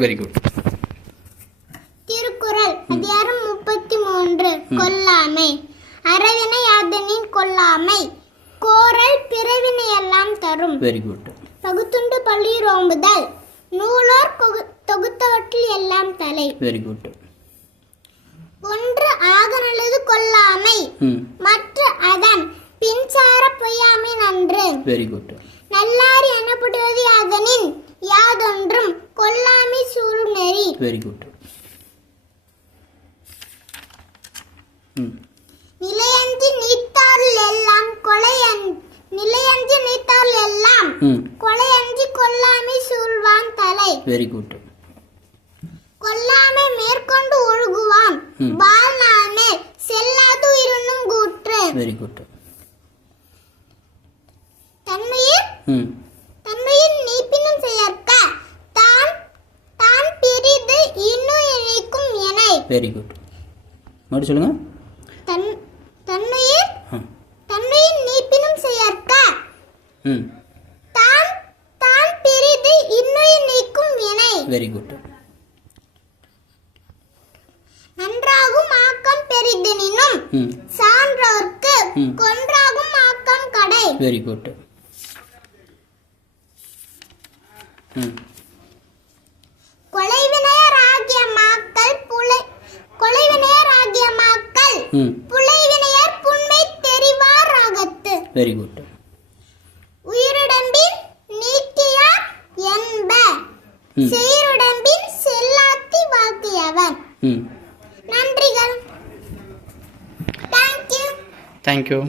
Very good Thirukkural அதிகாரம் முப்பத்தி மூன்று கொல்லாமை. அறவினை யாதனின் கொல்லாமை. கோரல் பிறவினை எல்லாம் தரும். வெரி குட் பகுத்துண்டு பள்ளி ரோம்புதல். நூலோர் தொகுத்தவற்றில் எல்லாம் தலை. வெரி குட் ஒன்று ஆக நல்லது கொல்லாமை மற்ற அதன் பின்சார பொய்யாமை நன்று. வெரி குட் வெரி குட் ம் நிலையஞ்சி நீத்தாருள் எல்லாம் கொலையன் நிலையஞ்சி நீத்தாருள் எல்லாம் ம் கொலையஞ்சி கொல்லாமை சூழ்வான் தலை. வெரி குட் கொல்லாமை மேற்கொண்டு ஒழுகுவான். ம். வாழ்நாள் மேல் செல்லாது இருந்தும் கூற்று. வெரி குட் தன்மையில் நீப்பினும் செயற்க தான் தான் பிரிது இன்னும் இணைக்கும் எனை வெரி குட் மறுபடியும் சொல்லுங்கள் தன் தன்மையில் ஆ. தன்மையில் நீப்பினும் செயற்க ம். தான் தான் பிரிது இன்னுயிர் நீக்கும் வினை. வெரி குட் நன்றாகும் ஆக்கம் பெரிதெனினும் சான்றோர்க்கு. கொன்றாகும் ஆக்கம் கடை. வெரி குட் ம். புலைவினையர் புண்மை தெரிவார் ஆகத்து வெரி குட் உயிருடம்பின் நீக்கியார் என்ப. ம். செயிருடம்பின் செல்லாத்தி வாழ்க்கையவன் ம். நன்றிகள். Thank you thank you